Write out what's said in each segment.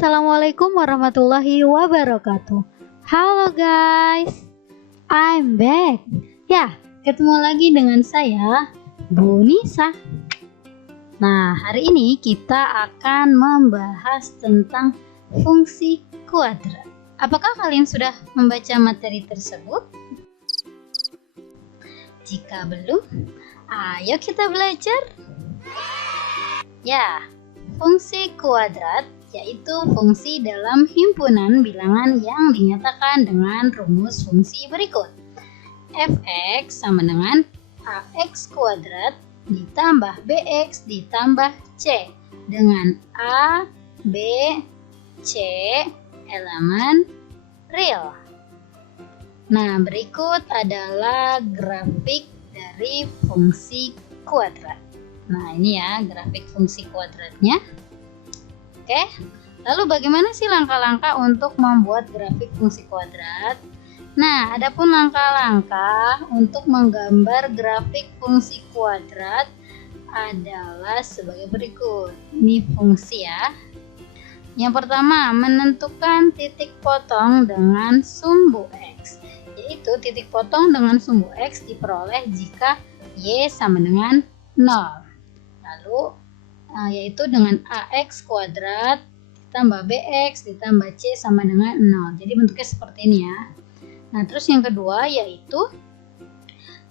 Assalamualaikum warahmatullahi wabarakatuh. Halo guys, I'm back. Ya, ketemu lagi dengan saya, Bu Nisa. Nah, hari ini kita akan membahas tentang fungsi kuadrat. Apakah kalian sudah membaca materi tersebut? Jika belum, ayo kita belajar. Ya, fungsi kuadrat yaitu fungsi dalam himpunan bilangan yang dinyatakan dengan rumus fungsi berikut. Fx sama dengan ax kuadrat ditambah bx ditambah c dengan a, b, c elemen real. Nah, berikut adalah grafik dari fungsi kuadrat. Nah, ini ya grafik fungsi kuadratnya. Oke, lalu bagaimana sih langkah-langkah untuk membuat grafik fungsi kuadrat? Nah, adapun langkah-langkah untuk menggambar grafik fungsi kuadrat adalah sebagai berikut. Ini fungsi ya. Yang pertama, menentukan titik potong dengan sumbu X. Yaitu titik potong dengan sumbu X diperoleh jika Y sama dengan 0. Lalu yaitu dengan ax kuadrat ditambah bx ditambah c sama dengan 0. Jadi bentuknya seperti ini ya. Nah, terus yang kedua yaitu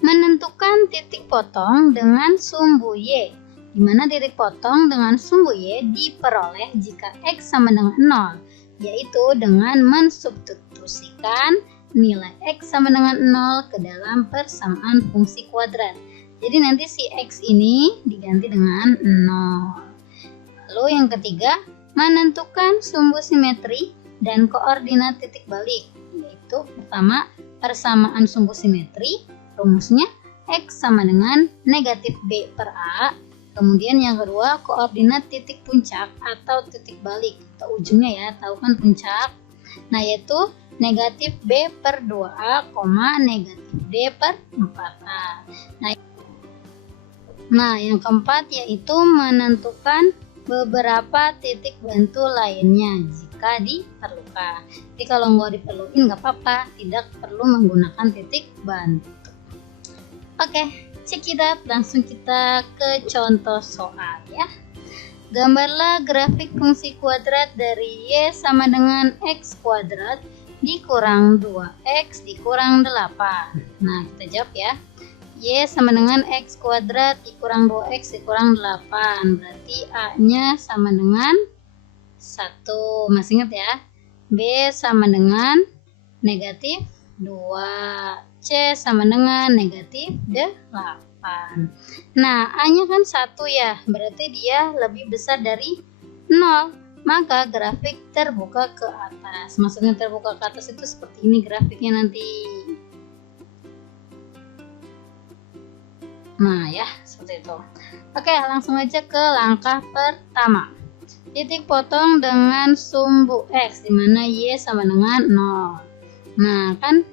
menentukan titik potong dengan sumbu y, di mana titik potong dengan sumbu y diperoleh jika x sama dengan 0, yaitu dengan mensubstitusikan nilai x sama dengan 0 ke dalam persamaan fungsi kuadrat. Jadi nanti si X ini diganti dengan 0. Lalu yang ketiga, menentukan sumbu simetri dan koordinat titik balik. Yaitu pertama, persamaan sumbu simetri, rumusnya X sama dengan negatif B per A. Kemudian yang kedua, koordinat titik puncak atau titik balik. Atau ujungnya ya, tahu kan puncak. Nah, yaitu negatif B per 2A, negatif D per 4A. Nah, yang keempat yaitu menentukan beberapa titik bantu lainnya jika diperlukan. Jadi kalau nggak diperluin nggak apa-apa, tidak perlu menggunakan titik bantu. Oke, check it out. Langsung kita ke contoh soal ya. Gambarlah grafik fungsi kuadrat dari Y sama dengan X kuadrat dikurang 2X dikurang 8. Nah, kita jawab ya. Y sama dengan X kuadrat dikurang 2X dikurang 8. Berarti A-nya sama dengan 1. Masih ingat ya? B sama dengan negatif 2. C sama dengan negatif 8. Nah, A-nya kan 1 ya. Berarti dia lebih besar dari 0. Maka grafik terbuka ke atas. Maksudnya terbuka ke atas itu seperti ini grafiknya nanti. Nah ya, seperti itu. Oke, langsung aja ke langkah pertama. Titik potong dengan sumbu X, di mana Y sama dengan 0. Nah, kan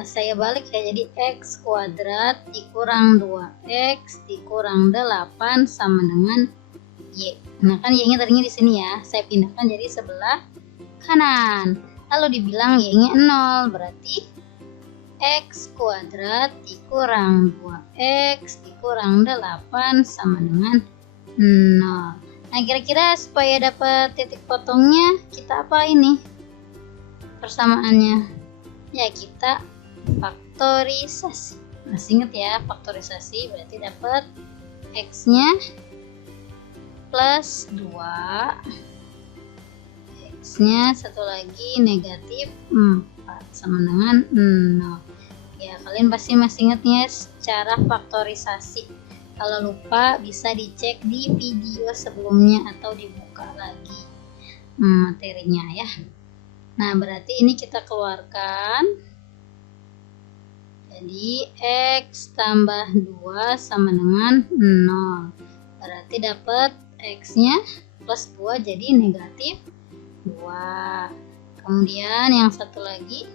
saya balik ya, jadi X kuadrat dikurang 2X dikurang 8 sama dengan Y. Nah, kan Y-nya tadinya di sini ya, saya pindahkan jadi sebelah kanan. Lalu dibilang Y-nya 0, berarti X kuadrat dikurang 2X dikurang 8 sama dengan 0. Nah, kira-kira supaya dapat titik potongnya kita apa ini persamaannya? Ya, kita faktorisasi. Masih ingat ya, faktorisasi berarti dapat X-nya plus 2, X-nya satu lagi negatif 4 sama dengan 0. Ya, kalian pasti masih ingatnya cara faktorisasi. Kalau lupa bisa dicek di video sebelumnya atau dibuka lagi materinya ya. Nah, berarti ini kita keluarkan. Jadi X tambah 2 sama dengan 0. Berarti dapat X-nya plus 2 jadi negatif 2. Kemudian yang satu lagi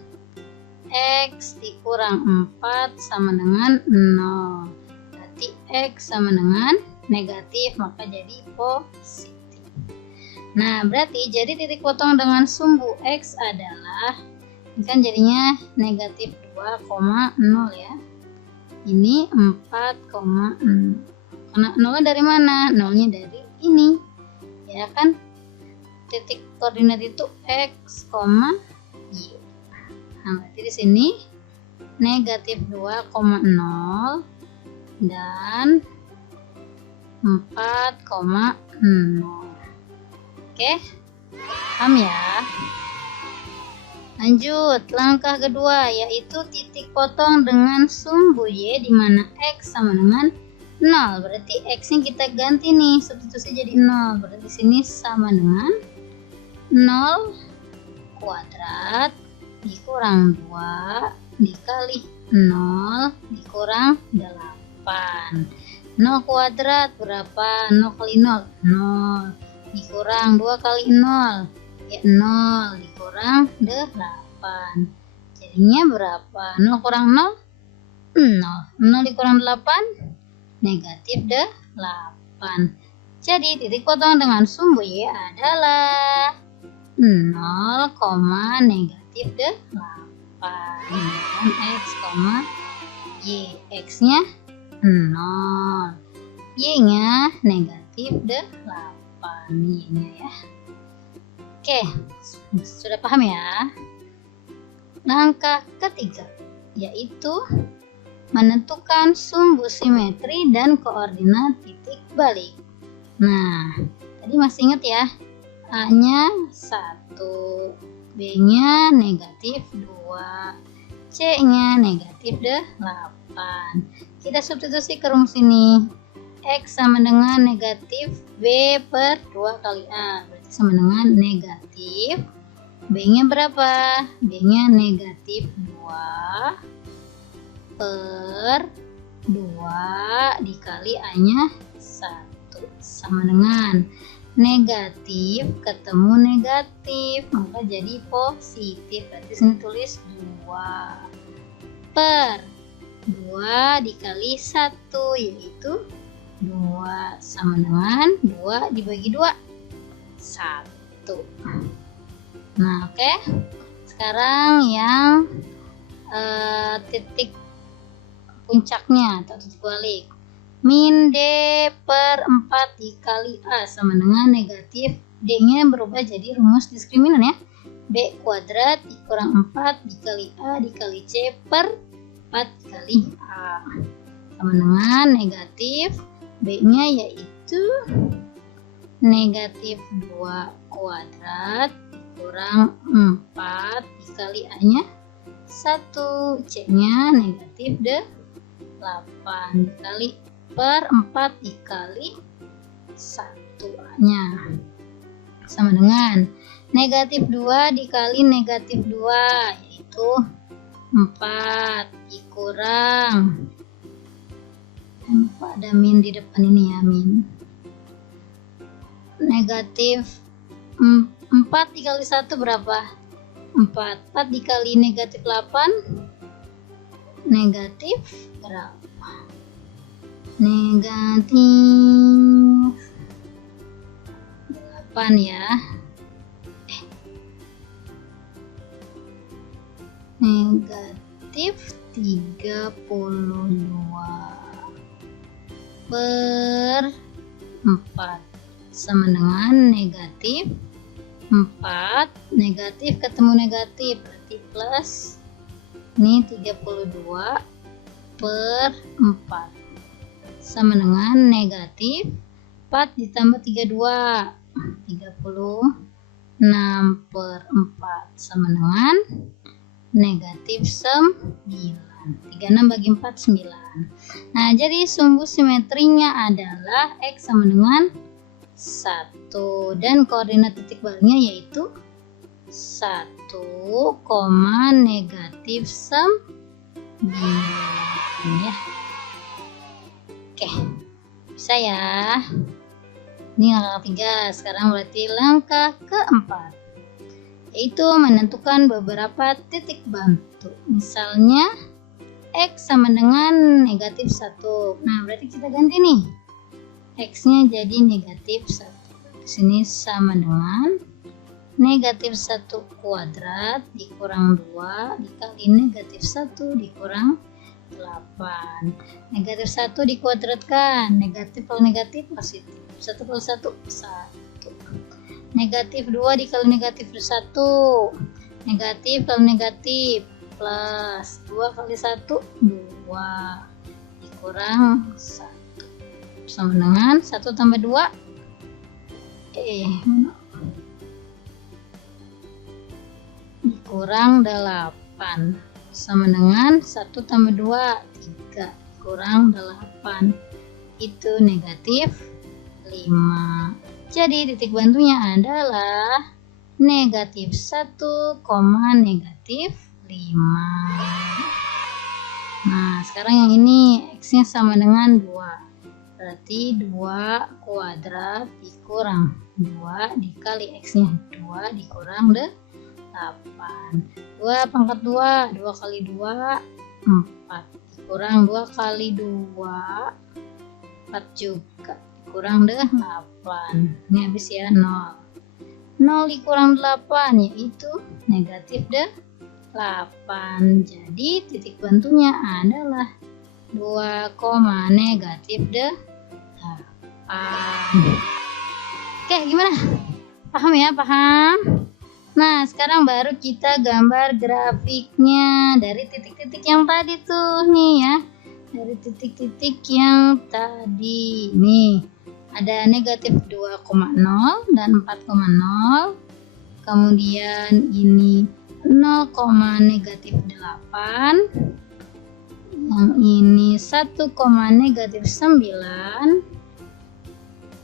X dikurang 4 sama dengan 0. Berarti X sama dengan negatif, maka jadi positif. Nah, berarti jadi titik potong dengan sumbu X adalah, ini kan jadinya negatif 2,0 ya. Ini 4,0. Karena nolnya dari mana? Nolnya dari ini. Ya kan? Titik koordinat itu X, Y. Nah, berarti di sini negatif 2,0 dan 4,0. Oke, paham ya? Lanjut, langkah kedua yaitu titik potong dengan sumbu Y di mana X sama dengan 0. Berarti X-nya kita ganti nih, substitusi jadi 0. Berarti di sini sama dengan 0 kuadrat dikurang 2 dikali 0 dikurang 8. 0 kuadrat berapa? 0 kali 0, 0. Dikurang 2 kali 0, ya 0 dikurang 8. Jadinya berapa? 0 kurang 0, 0. 0 dikurang 8, negatif 8. Jadi titik potong dengan sumbu Y adalah 0, negatif 8. Dan X, Y. X-nya 0. Y-nya negatif 8. Y-nya ya. Oke, sudah paham ya? Langkah ketiga yaitu menentukan sumbu simetri dan koordinat titik balik. Nah, tadi masih ingat ya? A-nya 1, B-nya negatif 2, C-nya negatif 8. Kita substitusi ke rumus ini. X sama dengan negatif B per 2 kali A. Berarti sama dengan negatif. B-nya berapa? B-nya negatif 2 per 2 dikali A-nya 1. Sama dengan negatif ketemu negatif. Maka jadi positif. Berarti sini tulis 2 per 2 dikali 1 yaitu 2 sama dengan 2 dibagi 2, 1. Nah, oke. Sekarang yang titik puncaknya atau titik balik. Min D per 4 dikali A sama dengan negatif D-nya berubah jadi rumus diskriminan ya. B kuadrat dikurang 4 dikali A dikali C per 4 dikali A. Sama dengan negatif B-nya yaitu negatif 2 kuadrat kurang 4 dikali A-nya 1. C-nya negatif 8 dikali per 4 dikali 1 A-nya. Sama dengan negatif 2 dikali negatif 2 yaitu 4 dikurang, ada min di depan ini ya, min. Negatif 4 dikali 1 berapa? 4. 4 dikali negatif 8 negatif berapa? Negatif 8 ya. Negatif 32 per 4 sama dengan negatif 4. Negatif ketemu negatif berarti plus. Ini 32 per 4 sama dengan negatif 4 ditambah 32, 36 per 4 sama dengan negatif 9. 36 bagi 4, 9. Nah, jadi sumbu simetrinya adalah X sama dengan 1 dan koordinat titik baliknya yaitu 1, negatif 9 ya. Oke, bisa ya. Ini langkah ketiga. Sekarang berarti langkah keempat yaitu menentukan beberapa titik bantu. Misalnya X sama dengan negatif 1. Nah, berarti kita ganti nih. X-nya jadi negatif 1. Sini sama dengan negatif 1 kuadrat dikurang 2 dikali negatif 1 dikurang 8. Negatif 1 dikuadratkan, negatif kalau negatif positif, 1 kali 1 1. Negatif 2 dikali negatif 1, negatif kalau negatif, plus 2 kali 1 2 dikurang 1 sama dengan 1 tambah 2 dikurang 8 sama dengan 1 tambah 2 3 kurang 8, itu negatif 5. Jadi titik bantunya adalah negatif 1, negatif 5. Nah sekarang yang ini X nya sama dengan 2, berarti 2 kuadrat dikurang 2 dikali X nya 2 dikurang 8. 2 pangkat 2, 2 kali 2 4 dikurang 2 kali 2 4 juga dikurang 8. Ini habis ya 0 dikurang 8 yaitu negatif 8. Jadi titik bantunya adalah 2, negatif 8. Oke, gimana? Paham ya? Paham? Nah, sekarang baru kita gambar grafiknya dari titik-titik yang tadi tuh nih ya. Dari titik-titik yang tadi nih. Ada negatif 2,0 dan 4,0. Kemudian ini 0, negatif 8. Yang ini 1, negatif 9.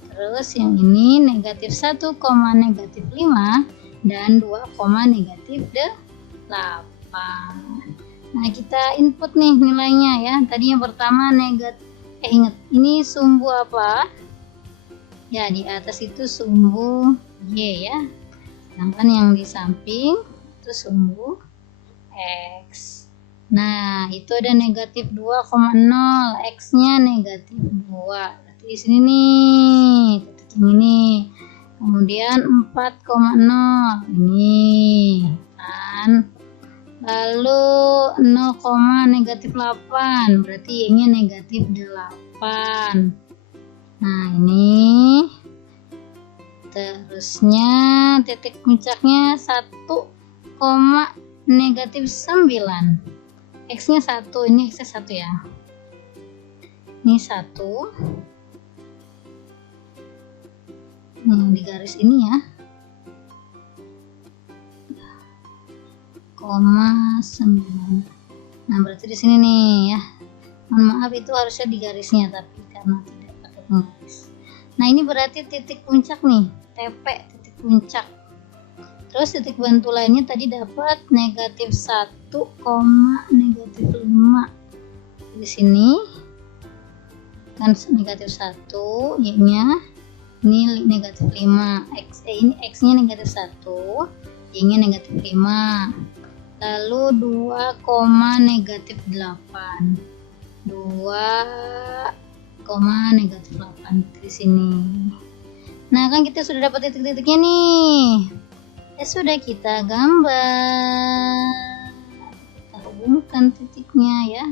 Terus yang ini negatif 1, negatif 5. Dan 2, negatif 8. Nah kita input nih nilainya ya. Tadi yang pertama negatif, ingat ini sumbu apa ya, di atas itu sumbu Y ya, sedangkan yang di samping itu sumbu X. Nah itu ada negatif 2,0, X nya negatif 2, berarti di sini nih titik ini. Kemudian 4,0 ini kan, lalu 0, negatif 8, berarti Y nya negatif 8. Nah ini terusnya titik puncaknya 1, negatif 9, X nya 1, ini X nya 1 ya, ini 1 di garis ini ya, 9. Nah berarti di sini nih ya. Mohon maaf itu harusnya di garisnya, tapi karena tidak pakai penggaris. Nah ini berarti titik puncak nih, TP titik puncak. Terus titik bantu lainnya tadi dapat negatif 1, negatif 5. Di sini kan negatif 1, Y-nya ini negatif 5, ini X nya negatif 1, Y nya negatif 5. Lalu 2, negatif 8, 2, negatif 8 di sini. Nah kan kita sudah dapat titik-titiknya nih, ya sudah kita gambar, kita hubungkan titiknya ya.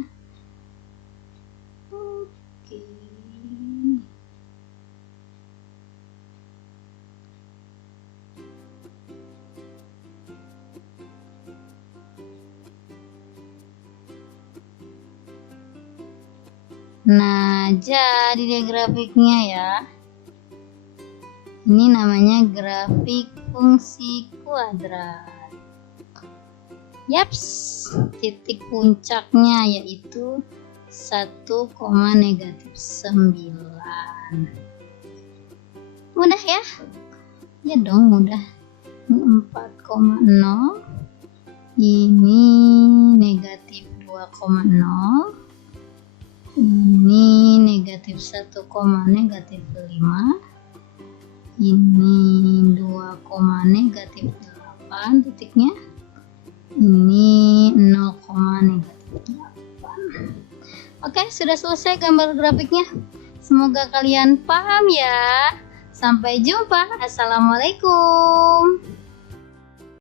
Nah, jadi deh grafiknya ya. Ini namanya grafik fungsi kuadrat. Yaps, titik puncaknya yaitu 1, negatif 9. Mudah ya? Ya dong, mudah. Ini 4,0. Ini negatif 2,0. Ini negatif 1, negatif 5. Ini 2, negatif 8 titiknya. Ini 0, negatif 8. Oke, sudah selesai gambar grafiknya. Semoga kalian paham ya. Sampai jumpa. Assalamualaikum.